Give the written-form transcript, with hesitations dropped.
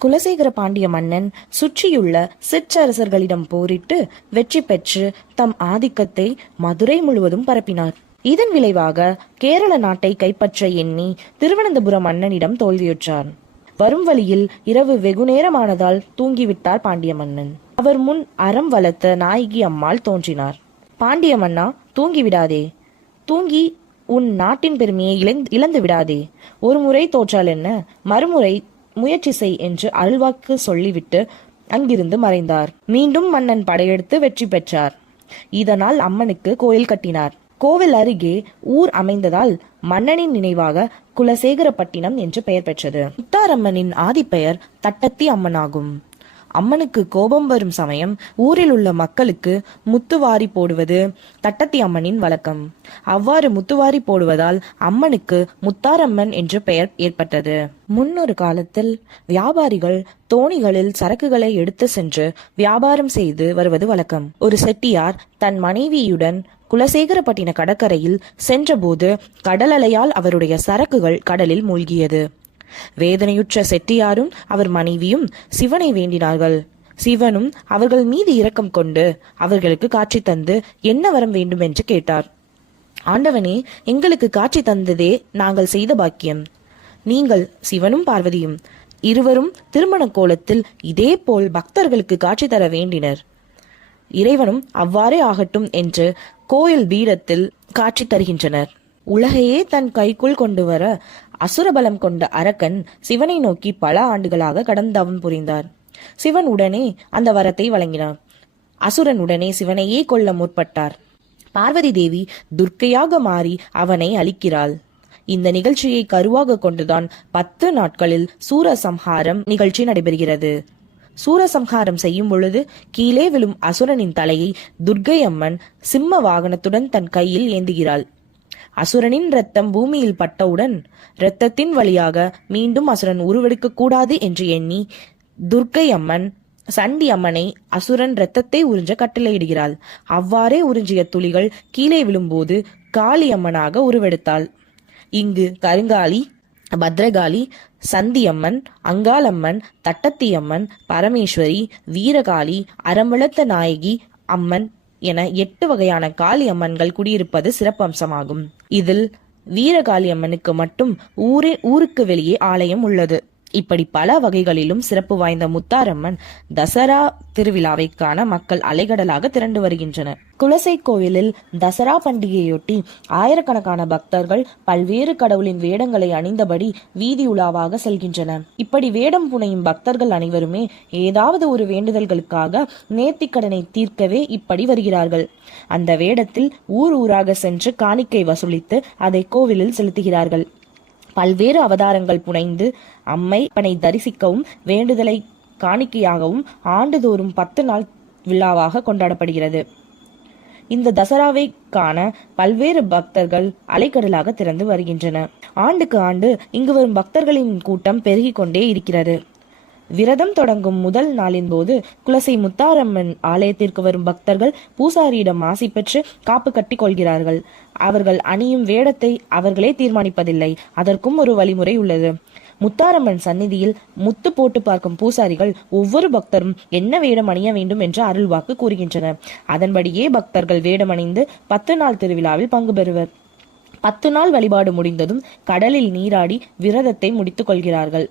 குலசேகர பாண்டிய மன்னன் சுற்றியுள்ள சிற்றரசர்களிடம் போரிட்டு வெற்றி பெற்று தம் ஆதிக்கத்தை மதுரை முழுவதும் பரப்பினார். இதன் விளைவாக கேரள நாட்டை கைப்பற்ற எண்ணி திருவனந்தபுரம் மன்னனிடம் தோல்வியுற்றார். வரும் வழியில் இரவு வெகுநேரமானதால் தூங்கிவிட்டார் பாண்டிய மன்னன். அவர் முன் அறம் வளர்த்த நாயகி அம்மாள் தோன்றினார். பாண்டிய மன்னா, தூங்கிவிடாதே, தூங்கி உன் நாட்டின் பெருமையை இழந்து விடாதே. ஒரு முறை தோற்றால் என்ன, மறுமுறை முயற்சி செய் என்று அருள்வாக்கு சொல்லிவிட்டு அங்கிருந்து மறைந்தார். மீண்டும் மன்னன் படையெடுத்து வெற்றி பெற்றார். இதனால் அம்மனுக்கு கோயில் கட்டினார். கோவில் அருகே ஊர் அமைந்ததால் மன்னனின் நினைவாக குலசேகரப்பட்டினம் என்று பெயர் பெற்றது. முத்தாரம்மனின் ஆதிப்பெயர் தட்டத்தி அம்மனாகும். அம்மனுக்கு கோபம் வரும் சமயம் ஊரில் உள்ள மக்களுக்கு முத்துவாரி போடுவது தட்டத்தி அம்மனின் வழக்கம். அவ்வாறு முத்துவாரி போடுவதால் அம்மனுக்கு முத்தாரம்மன் என்று பெயர் ஏற்பட்டது. முன்னொரு காலத்தில் வியாபாரிகள் தோணிகளில் சரக்குகளை எடுத்து சென்று வியாபாரம் செய்து வருவது வழக்கம். ஒரு செட்டியார் தன் மனைவியுடன் குலசேகரப்பட்டின கடற்கரையில் சென்றபோது கடல் அலையால் அவருடைய சரக்குகள் கடலில் மூழ்கியது. வேதனையுற்ற செட்டியாரும் அவர் மனைவியும் சிவனை வேண்டினார்கள். சிவனும் அவர்கள் மீது இரக்கம் கொண்டு அவர்களுக்கு காட்சி தந்து என்ன வரம் வேண்டும் என்று கேட்டார். ஆண்டவனே, எங்களுக்கு காட்சி தந்ததே நாங்கள் செய்த பாக்கியம். நீங்கள் சிவனும் பார்வதியும் இருவரும் திருமண கோலத்தில் இதே போல் பக்தர்களுக்கு காட்சி தர வேண்டினர். இறைவனும் அவ்வாறே ஆகட்டும் என்று கோயில் பீடத்தில் காட்சி தருகின்றனர். உலகையே தன் கைக்குள் கொண்டு வர அசுரபலம் கொண்ட அரக்கன் சிவனை நோக்கி பல ஆண்டுகளாக கடந்தவம் புரிந்தார். சிவன் உடனே அந்த வரத்தை வழங்கினார். அசுரன் உடனே சிவனையே கொல்ல முற்பட்டார். பார்வதி தேவி துர்க்கையாக மாறி அவனை அழிக்கிறாள். இந்த நிகழ்ச்சியை கருவாக கொண்டுதான் 10 நாட்களில் சூரசம்ஹாரம் நிகழ்ச்சி நடைபெறுகிறது. சூரசம்ஹாரம் செய்யும் பொழுது கீழே விழும் அசுரனின் தலையை துர்க்கை அம்மன் சிம்ம வாகனத்துடன் தன் கையில் ஏந்துகிறாள். அசுரனின் இரத்தம் பூமியில் பட்டவுடன் இரத்தத்தின் வழியாக மீண்டும் அசுரன் உருவெடுக்க கூடாது என்று எண்ணி துர்க்கை அம்மன் சண்டி அம்மனை அசுரன் இரத்தத்தை உறிஞ்ச கட்டளையிடுகிறாள். அவ்வாறே உறிஞ்சிய துளிகள் கீழே விழும்போது காளி அம்மனாக உருவெடுத்தாள். இங்கு கருங்காலி, பத்ரகாளி, சந்தியம்மன், அங்காளம்மன், தட்டத்தியம்மன், பரமேஸ்வரி, வீரகாளி, அறம்பளத்த நாயகி அம்மன் என 8 வகையான காளி அம்மன்கள் குடியிருப்பது சிறப்பம்சமாகும். இதில் வீரகாளி அம்மனுக்கு மட்டும் ஊருக்கு வெளியே ஆலயம் உள்ளது. இப்படி பல வகைகளிலும் சிறப்பு வாய்ந்த முத்தாரம்மன் தசரா திருவிழாவை காண மக்கள் அலைகடலாக திரண்டு வருகின்றனர். குலசை கோவிலில் தசரா பண்டிகையொட்டி ஆயிரக்கணக்கான பக்தர்கள் பல்வேறு கடவுளின் வேடங்களை அணிந்தபடி வீதி உலாவாக செல்கின்றனர். இப்படி வேடம் புனையும் பக்தர்கள் அனைவருமே ஏதாவது ஒரு வேண்டுதல்களுக்காக நேர்த்திக்கடனை தீர்க்கவே இப்படி வருகிறார்கள். அந்த வேடத்தில் ஊர் ஊராக சென்று காணிக்கை வசூலித்து அதை கோவிலில் செலுத்துகிறார்கள். பல்வேறு அவதாரங்கள் புனைந்து அம்மைப்பனை தரிசிக்கவும் வேண்டுதலை காணிக்கையாகவும் ஆண்டுதோறும் 10 நாள் விழாவாக கொண்டாடப்படுகிறது. இந்த தசராவை காண பல்வேறு பக்தர்கள் அலைக்கடலாக திறந்து வருகின்றனர். ஆண்டுக்கு ஆண்டு இங்கு வரும் பக்தர்களின் கூட்டம் பெருகிக் கொண்டே இருக்கிறது. விரதம் தொடங்கும் முதல் நாளின் போது குலசை முத்தாரம்மன் ஆலயத்திற்கு வரும் பக்தர்கள் பூசாரியிடம் ஆசி பெற்று காப்பு கட்டி கொள்கிறார்கள். அவர்கள் அணியும் வேடத்தை அவர்களே தீர்மானிப்பதில்லை. அதற்கும் ஒரு வழிமுறை உள்ளது. முத்தாரம்மன் சந்நிதியில் முத்து போட்டு பார்க்கும் பூசாரிகள் ஒவ்வொரு பக்தரும் என்ன வேடம் அணிய வேண்டும் என்று அருள்வாக்கு கூறுகின்றனர். அதன்படியே பக்தர்கள் வேடமணிந்து 10 நாள் திருவிழாவில் பங்கு பெறுவர். 10 நாள் வழிபாடு முடிந்ததும் கடலில் நீராடி விரதத்தை முடித்துக் கொள்கிறார்கள்.